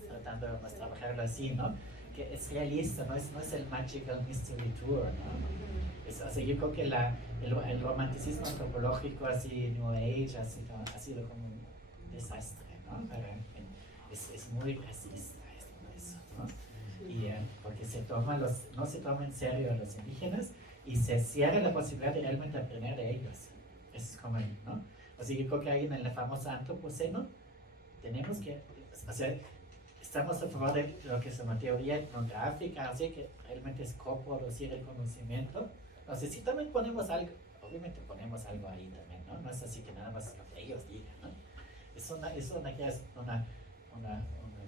tratando de trabajarlo así, ¿no? Que es realista, no es el Magical Mystery Tour, ¿no? O sea, yo creo que el romanticismo antropológico, así, New Age, ha sido como un desastre, ¿no? Es muy racista eso, ¿no? Y porque no se toma en serio a los indígenas y se cierra la posibilidad de realmente aprender de ellos. Eso es como, ¿no? O sea, yo creo que ahí en la famosa antropoceno tenemos que, o sea, estamos a favor de lo que es una teoría etnográfica, así que realmente es coproducir el conocimiento. No sé, si también ponemos algo, obviamente ponemos algo ahí también, ¿no? No es así que nada más lo que ellos digan, ¿no? Es una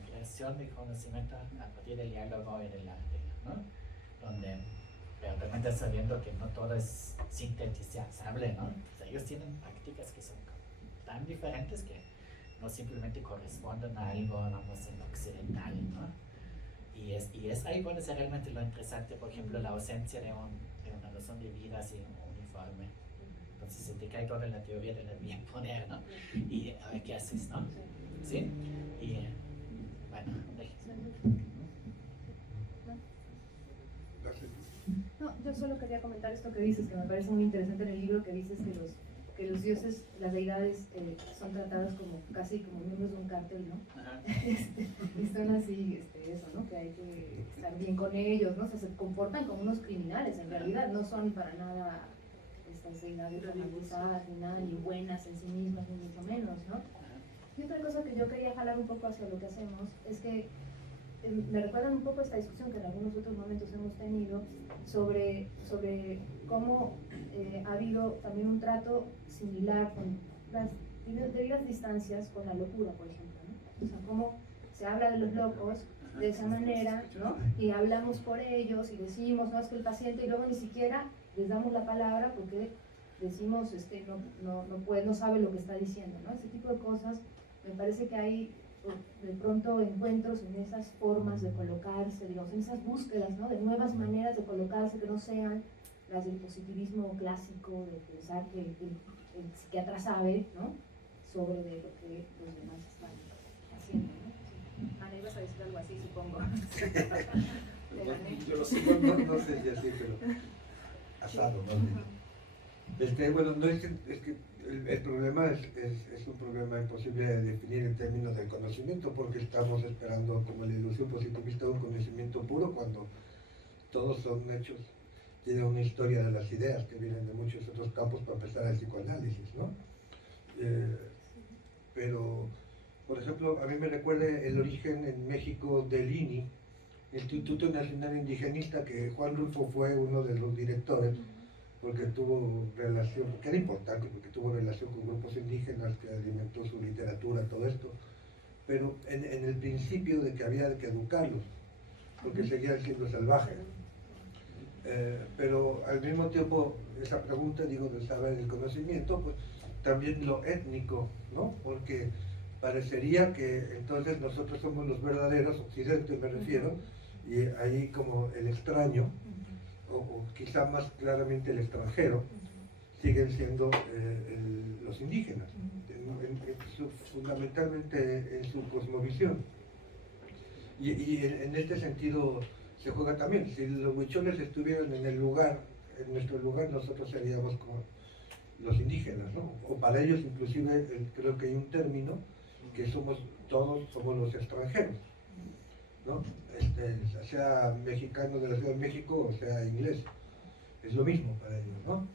creación de conocimiento a partir del diálogo y del arte, ¿no? Donde realmente sabiendo que no todo es sintetizable, ¿no? O sea, ellos tienen prácticas que son tan diferentes que no simplemente corresponden a algo, vamos, en lo occidental, ¿no? Y es ahí puede ser realmente lo interesante, por ejemplo, la ausencia de una noción de vida así uniforme. Entonces se te cae toda la teoría de la bien poner, ¿no? Y a ver qué haces, ¿no? ¿Sí? Y bueno, no, yo solo quería comentar esto que dices, que me parece muy interesante en el libro, que dices que los dioses, las deidades, son tratadas como casi como miembros de un cártel, ¿no? Y son así, eso, ¿no? Que hay que estar bien con ellos, ¿no? O sea, se comportan como unos criminales, en realidad, no son para nada estas deidades romantizadas, ni nada, ni buenas en sí mismas, ni mucho menos, ¿no? Y otra cosa que yo quería jalar un poco hacia lo que hacemos es que me recuerdan un poco esta discusión que en algunos otros momentos hemos tenido sobre cómo ha habido también un trato similar con las debidas distancias con la locura, por ejemplo, ¿no? O sea, cómo se habla de los locos de esa manera, ¿no? Y hablamos por ellos y decimos, no, es que el paciente, y luego ni siquiera les damos la palabra porque decimos, no sabe lo que está diciendo, ¿no? Ese tipo de cosas, me parece que hay de pronto encuentros en esas formas de colocarse, digamos, en esas búsquedas, ¿no? De nuevas maneras de colocarse que no sean las del positivismo clásico, de pensar que el psiquiatra sabe, ¿no? Sobre de lo que los demás están haciendo, ¿no? Ana, ibas a decir algo así, supongo. No sé si así, pero asado, ¿no? Bueno, no es que el problema es un problema imposible de definir en términos de conocimiento, porque estamos esperando, como la ilusión positivista, un conocimiento puro, cuando todos son hechos, tienen una historia de las ideas que vienen de muchos otros campos, para empezar el psicoanálisis, ¿no? Pero, por ejemplo, a mí me recuerda el origen en México del INI, Instituto Nacional Indigenista, que Juan Rulfo fue uno de los directores, porque tuvo relación, que era importante, porque tuvo relación con grupos indígenas, que alimentó su literatura, todo esto, pero en el principio de que había que educarlos, porque seguían siendo salvajes. Pero al mismo tiempo, esa pregunta, digo, de saber el conocimiento, pues también lo étnico, ¿no? Porque parecería que entonces nosotros somos los verdaderos, occidentes me refiero, y ahí como el extraño, o quizá más claramente el extranjero, siguen siendo los indígenas, fundamentalmente en su cosmovisión. Y en este sentido se juega también. Si los huicholes estuvieran en nuestro lugar, nosotros seríamos como los indígenas, ¿no? O para ellos inclusive creo que hay un término que todos somos los extranjeros, ¿no? Sea mexicano de la Ciudad de México o sea inglés, es lo mismo para ellos, ¿no?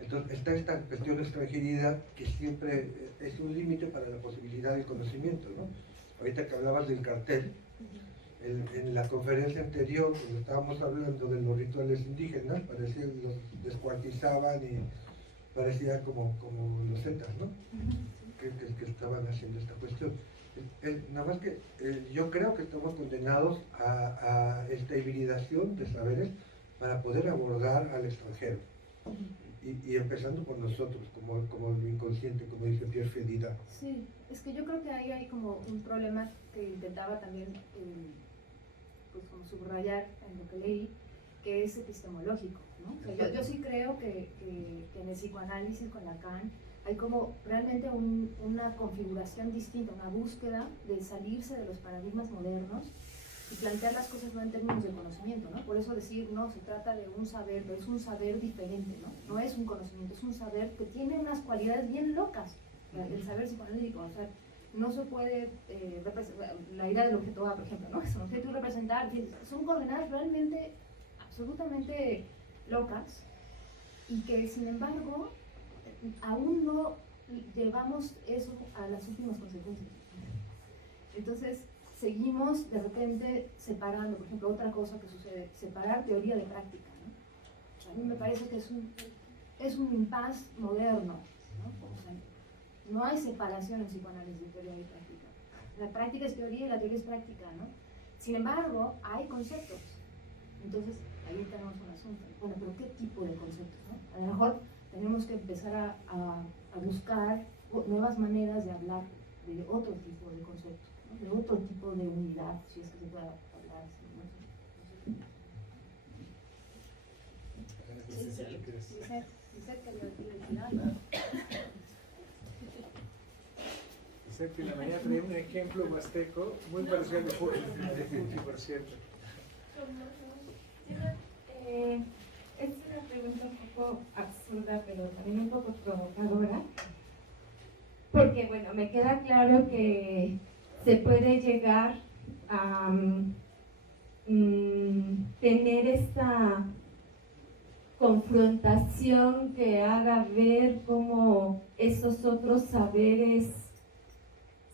Entonces está esta cuestión de extranjeridad que siempre es un límite para la posibilidad del conocimiento, ¿no? Ahorita que hablabas del cartel, en la conferencia anterior, cuando estábamos hablando de los rituales indígenas, parecía que los descuartizaban parecía como los Zetas, ¿no? Que estaban haciendo esta cuestión. Nada más que yo creo que estamos condenados a esta hibridación de saberes para poder abordar al extranjero. Y empezando por nosotros, como el inconsciente, como dice Pierre Fedida. Sí, es que yo creo que ahí hay como un problema que intentaba también pues como subrayar en lo que leí, que es epistemológico, ¿no? O sea, yo sí creo que en el psicoanálisis con Lacan hay como realmente una configuración distinta, una búsqueda de salirse de los paradigmas modernos y plantear las cosas no en términos de conocimiento, ¿no? Por eso decir, no, se trata de un saber, pero es un saber diferente, ¿no? No es un conocimiento, es un saber que tiene unas cualidades bien locas, el saber psicoanalítico, o sea, no se puede la idea del objeto A, por ejemplo, ¿no? Es un objeto representar, son coordenadas realmente, absolutamente locas, y que sin embargo, aún no llevamos eso a las últimas consecuencias. Entonces, seguimos de repente separando, por ejemplo, otra cosa que sucede, separar teoría de práctica, ¿no? A mí me parece que es un impasse moderno, ¿no? O sea, no hay separación en psicoanálisis de teoría y práctica. La práctica es teoría y la teoría es práctica, ¿no? Sin embargo, hay conceptos. Entonces, ahí tenemos un asunto. Bueno, pero ¿qué tipo de conceptos, no? A lo mejor tenemos que empezar a buscar nuevas maneras de hablar de otro tipo de conceptos, ¿no? De otro tipo de unidad, si es que se puede hablar así, ¿no? Vicente, en la mañana traía un ejemplo huasteco muy parecido al de Fuji, por cierto. Es una pregunta un poco absurda, pero también un poco provocadora, porque bueno, me queda claro que se puede llegar a tener esta confrontación que haga ver cómo esos otros saberes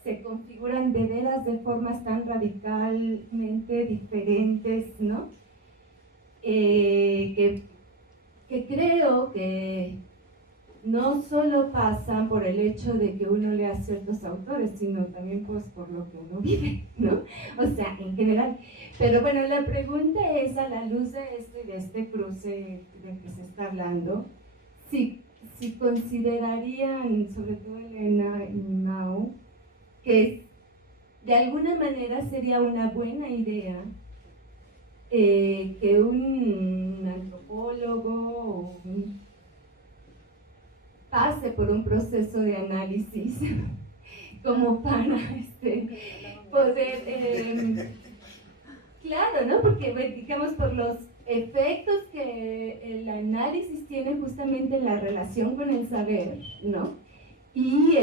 se configuran de veras de formas tan radicalmente diferentes, ¿no? Que creo que no solo pasan por el hecho de que uno lea ciertos autores, sino también pues por lo que uno vive, ¿no? O sea, en general. Pero bueno, la pregunta es, a la luz de este cruce del que se está hablando, si considerarían, sobre todo Elena y Mau, que de alguna manera sería una buena idea que un antropólogo pase por un proceso de análisis como para poder, claro, ¿no? Porque digamos por los efectos que el análisis tiene justamente en la relación con el saber, ¿no? Y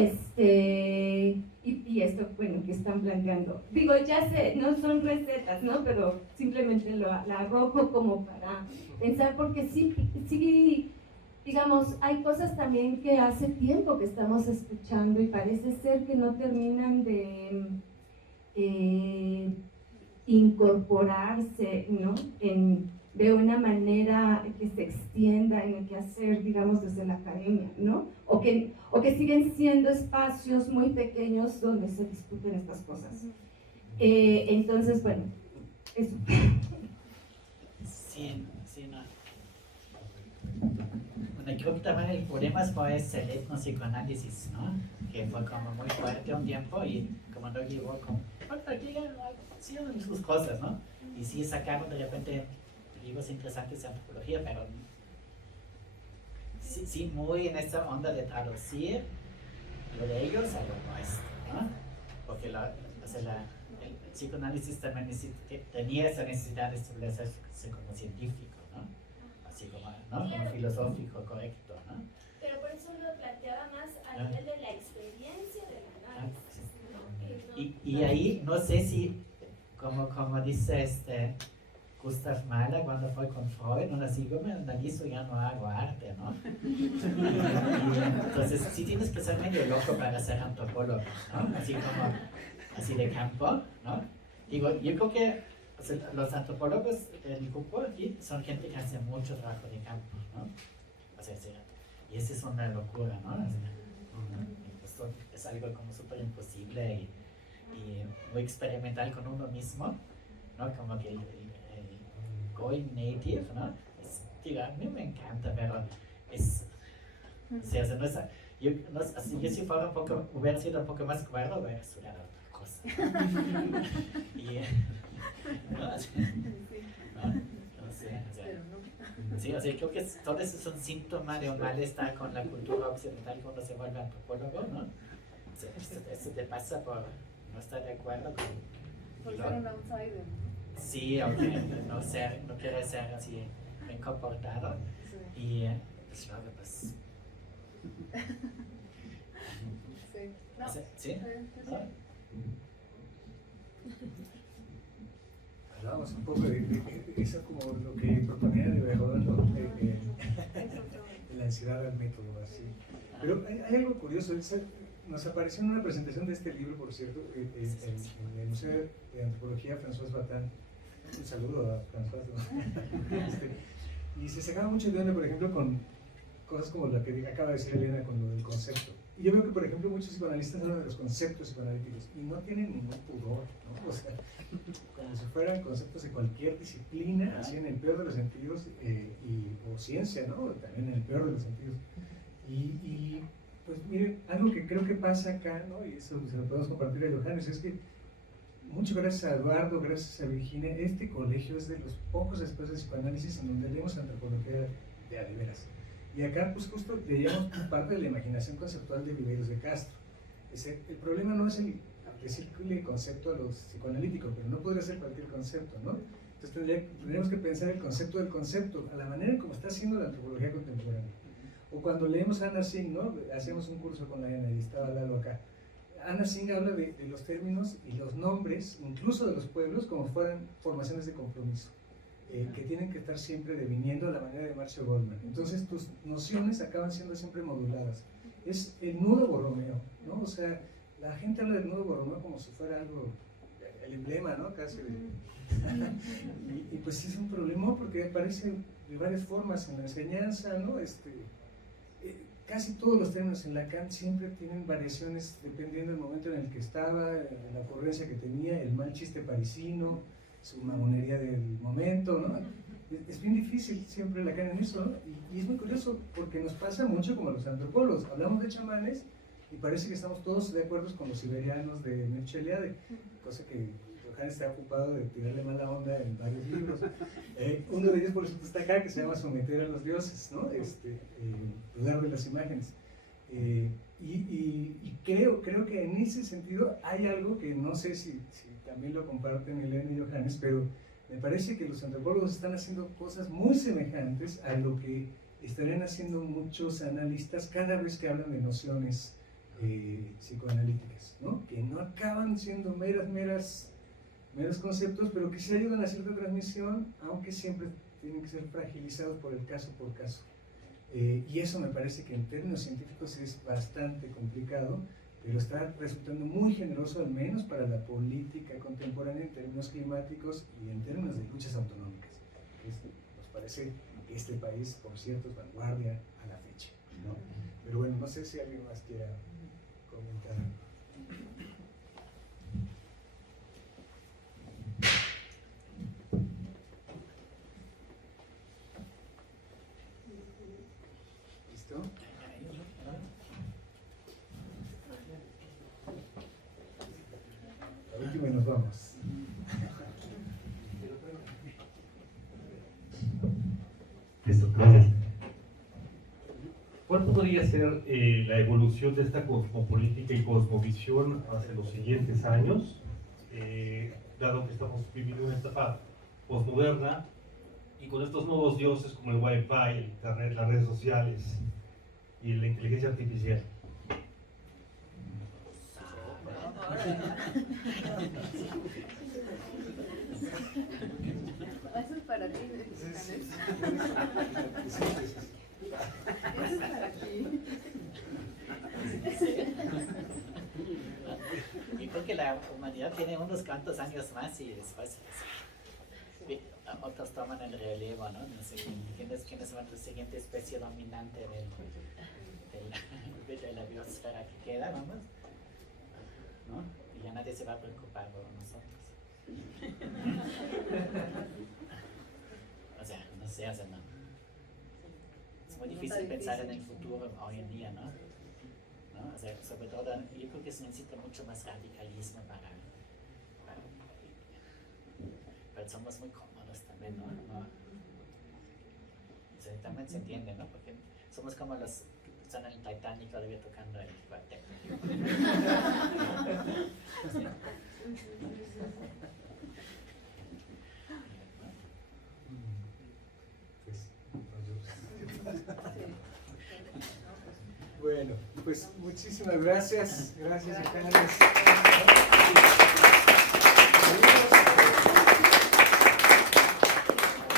esto, bueno, que están planteando. Digo, ya sé, no son recetas, ¿no? Pero simplemente la arrojo como para pensar, porque sí, digamos, hay cosas también que hace tiempo que estamos escuchando y parece ser que no terminan de incorporarse, ¿no? De una manera que se extienda en el quehacer, digamos, desde la academia, ¿no? O que siguen siendo espacios muy pequeños donde se discuten estas cosas. Entonces, bueno, eso. Sí, no. Bueno, creo que también el problema fue el etnopsicoanálisis, ¿no? Que fue como muy fuerte un tiempo y como no llegó como... Bueno, aquí hicieron sus cosas, ¿no? Y sí sacaron de repente libros interesantes de antropología, pero sí muy en esta onda de traducir lo de ellos a lo nuestro, ¿no? Porque el psicoanálisis también tenía esa necesidad de establecerse como científico, ¿no? Así como, ¿no? Como filosófico, correcto, ¿no? Pero por eso lo planteaba más a nivel de la experiencia del análisis, ¿no? Y ahí, no sé si, como dice Gustav Mahler cuando fue con Freud, no así, yo me analizo y ya no hago arte, ¿no? Entonces, sí tienes que ser medio loco para ser antropólogo, ¿no? Así de campo, ¿no? Digo, yo creo que los antropólogos del grupo aquí son gente que hace mucho trabajo de campo, ¿no? O sea, Y eso es una locura, ¿no? Esto es algo como súper imposible y muy experimental con uno mismo, ¿no? Como que el going native, ¿no? Digo, a mí me encanta, pero es... Sí, o sea, no es, yo si fuera hubiera sido un poco más cuerdo, hubiera estudiado otra cosa. Y, ¿no? Así, no sé, o sea, sí, o sea, creo que todo eso es un síntoma de un malestar con la cultura occidental cuando se vuelve antropólogo, ¿no? O sea, esto te pasa por no estar de acuerdo con... Por ser un outsider, ¿no? Sí, aunque no quiere ser así bien comportado. Sí. Y pues luego, pues... Sí. No. ¿Sí? Sí. ¿No? Hablábamos un poco de eso como lo que proponía de Bejoven, ¿no? De la ansiedad al método, así. Pero hay algo curioso, nos apareció en una presentación de este libro, por cierto, en el Museo de Antropología François Batán. Un saludo a François. Y se sacaba mucho de onda, por ejemplo, con cosas como la que acaba de decir Elena con lo del concepto. Y yo veo que, por ejemplo, muchos psicoanalistas hablan de los conceptos psicoanalíticos y no tienen ningún pudor, ¿no? O sea, como si fueran conceptos de cualquier disciplina, así en el peor de los sentidos, o ciencia, ¿no? También en el peor de los sentidos. Y pues miren, algo que creo que pasa acá, ¿no? Y eso se lo podemos compartir a Johannes, es que muchas gracias a Eduardo, gracias a Virginia, este colegio es de los pocos espacios de psicoanálisis en donde leemos antropología de a de veras. Y acá, pues justo leíamos parte de la imaginación conceptual de Viveiros de Castro. El problema no es el decirle concepto a los psicoanalíticos, pero no podría ser cualquier concepto, ¿no? Entonces tendríamos que pensar el concepto del concepto, a la manera como está haciendo la antropología contemporánea. O cuando leemos a Anna Singh, ¿no? Hacemos un curso con la Ana y estaba Lalo acá. Anna Singh habla de los términos y los nombres, incluso de los pueblos, como fueran formaciones de compromiso. Que tienen que estar siempre deviniendo a la manera de Marcio Goldman. Entonces tus nociones acaban siendo siempre moduladas. Es el nudo borromeo, ¿no? O sea, la gente habla del nudo borromeo como si fuera algo, el emblema, ¿no? Casi y pues es un problema porque aparece de varias formas en la enseñanza, ¿no? Casi todos los términos en Lacan siempre tienen variaciones dependiendo del momento en el que estaba, la ocurrencia que tenía, el mal chiste parisino, su mamonería del momento, ¿no? Es bien difícil siempre Lacan en eso, ¿no? Y es muy curioso porque nos pasa mucho como los antropólogos. Hablamos de chamanes y parece que estamos todos de acuerdo con los siberianos de Mircea Eliade, cosa que Johannes está ocupado de tirarle mala onda en varios libros. Uno de ellos, por ejemplo, está acá, que se llama Someter a los dioses, ¿no? Dudar de las imágenes. Y creo que en ese sentido hay algo que no sé si también lo comparten Elena y Johannes, pero me parece que los antropólogos están haciendo cosas muy semejantes a lo que estarían haciendo muchos analistas cada vez que hablan de nociones psicoanalíticas, ¿no? Que no acaban siendo meros conceptos, pero que sí ayudan a cierta transmisión, aunque siempre tienen que ser fragilizados por el caso por caso. Y eso me parece que en términos científicos es bastante complicado, pero está resultando muy generoso, al menos para la política contemporánea en términos climáticos y en términos de luchas autonómicas. Nos parece que este país, por cierto, es vanguardia a la fecha, ¿no? Pero bueno, no sé si alguien más quiera comentar. ¿Listo? La última y nos vamos. Listo, gracias. ¿Cuál podría ser la evolución de esta cosmopolítica y cosmovisión hacia los siguientes años, dado que estamos viviendo una etapa posmoderna y con estos nuevos dioses como el Wi-Fi, el Internet, las redes sociales y la inteligencia artificial? Eso es para ti, Johannes. Eso es para ti. Y porque la humanidad tiene unos cuantos años más y después otros toman el relevo, ¿no? No sé, ¿quiénes son la siguiente especie dominante de la biosfera que queda, vamos? ¿No? Y ya nadie se va a preocupar por nosotros. O sea, no sé, no. Es muy difícil pensar en el futuro hoy en día, ¿no? O sea, sobre todo, yo creo que se necesita mucho más radicalismo pero somos muy cómodos también, ¿no? O sea, también se entiende, ¿no? Porque somos como los que están en el Titanic todavía tocando el cuarteto. Sí. Bueno, pues muchísimas gracias. Gracias a Carlos.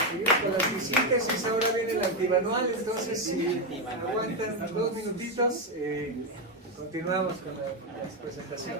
Seguimos con la síntesis. Ahora viene el antimanual, entonces si aguantan 2 minutitos, continuamos con la presentación.